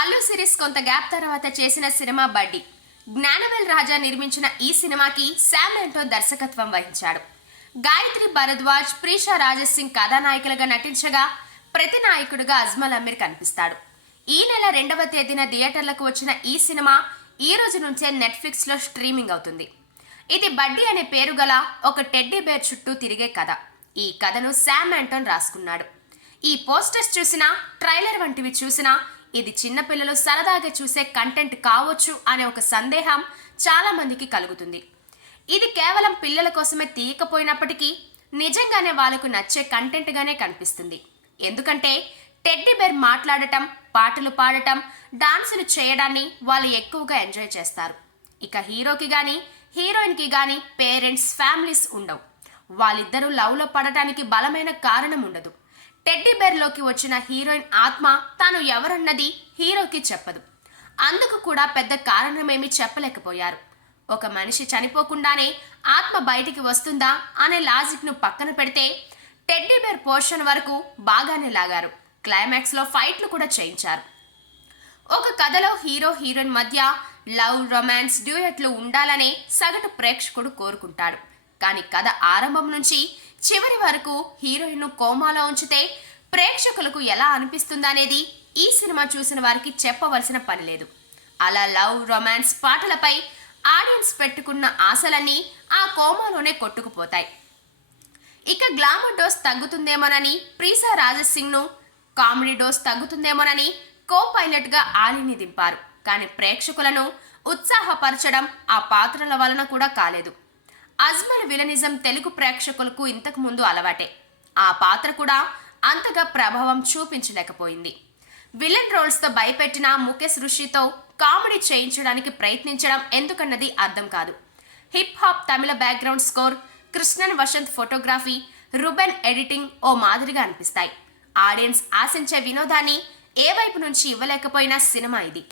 Allu series కొంత gap తర్వాత చేసిన సినిమా బడ్డీ. జ్ఞానవేల్ రాజా నిర్మించిన ఈ సినిమాకి శామ్ ఎంటో దర్శకత్వం వహించాడు. గాయత్రి భరద్వాజ్ ప్రీషా రాజేష్ సింగ్ కథానాయకులుగా నటించగా ప్రతి నాయకుడుగా అజ్మల్ అమీర్ కనిపిస్తాడు. ఈ నెల రెండవ తేదీన థియేటర్లకు వచ్చిన ఈ సినిమా ఈ రోజు నుంచే నెట్ఫ్లిక్స్లో స్ట్రీమింగ్ అవుతుంది. ఇది బడ్డీ అనే పేరు గల ఒక టెడ్డీ బేర్ చుట్టూ తిరిగే కథ. ఈ కథను శామ్ యాంటోన్ రాసుకున్నాడు. ఈ పోస్టర్స్ చూసినా ట్రైలర్ వంటివి చూసినా ఇది చిన్నపిల్లలు సరదాగా చూసే కంటెంట్ కావచ్చు అనే ఒక సందేహం చాలామందికి కలుగుతుంది. ఇది కేవలం పిల్లల కోసమే తీయకపోయినప్పటికీ నిజంగానే వాళ్ళకు నచ్చే కంటెంట్గానే కనిపిస్తుంది. ఎందుకంటే టెడ్డీ బేర్ మాట్లాడటం పాటలు పాడటం డాన్సులు చేయడాన్ని వాళ్ళు ఎక్కువగా ఎంజాయ్ చేస్తారు. ఇక హీరోకి కానీ హీరోయిన్కి కానీ పేరెంట్స్ ఫ్యామిలీస్ ఉండవు. వాళ్ళిద్దరూ లవ్లో పడటానికి బలమైన కారణం ఉండదు. టెడ్డీబేర్లోకి వచ్చిన హీరోయిన్ ఆత్మ తాను ఎవరన్నది హీరోకి చెప్పదు. అందుకు కూడా పెద్ద కారణమేమీ చెప్పలేకపోయారు. ఒక మనిషి చనిపోకుండానే ఆత్మ బయటికి వస్తుందా అనే లాజిక్ను పక్కన పెడితే టెడ్డీబేర్ పోర్షన్ వరకు బాగానే లాగారు. క్లైమాక్స్లో ఫైట్లు కూడా చేయించారు. ఒక కథలో హీరో హీరోయిన్ మధ్య లవ్ రొమాన్స్ డ్యూయట్లు ఉండాలనే సగటు ప్రేక్షకుడు కోరుకుంటాడు. కానీ కథ ఆరంభం నుంచి చివరి వరకు హీరోయిన్ కోమాలో ఉంచితే ప్రేక్షకులకు ఎలా అనిపిస్తుందనేది ఈ సినిమా చూసిన వారికి చెప్పవలసిన పని లేదు. అలా లవ్ రొమాన్స్ పాటలపై ఆడియన్స్ పెట్టుకున్న ఆశలన్నీ ఆ కోమాలోనే కొట్టుకుపోతాయి. ఇక గ్లామర్ డోస్ తగ్గుతుందేమోనని ప్రీసా రాజేష్ సింగ్ను కామెడీ డోస్ తగ్గుతుందేమోనని కో పైలట్గా ఆలిని దింపారు. కానీ ప్రేక్షకులను ఉత్సాహపరచడం ఆ పాత్రల వలన కూడా కాలేదు. అజ్మల్ విలనిజం తెలుగు ప్రేక్షకులకు ఇంతకు ముందు అలవాటే. ఆ పాత్ర కూడా అంతగా ప్రభావం చూపించలేకపోయింది. విలన్ రోల్స్తో భయపెట్టిన ముఖేష్ ఋషితో కామెడీ చేయించడానికి ప్రయత్నించడం ఎందుకన్నది అర్థం కాదు. Hip hop Tamil background score Krishnan Vasanth photography Ruben editing ఓ మాదిరిగా అనిపిస్తాయి. ఆడియన్స్ ఆశించే వినోదాన్ని ఏ వైపు నుంచి ఇవ్వలేకపోయినా సినిమా ఇది.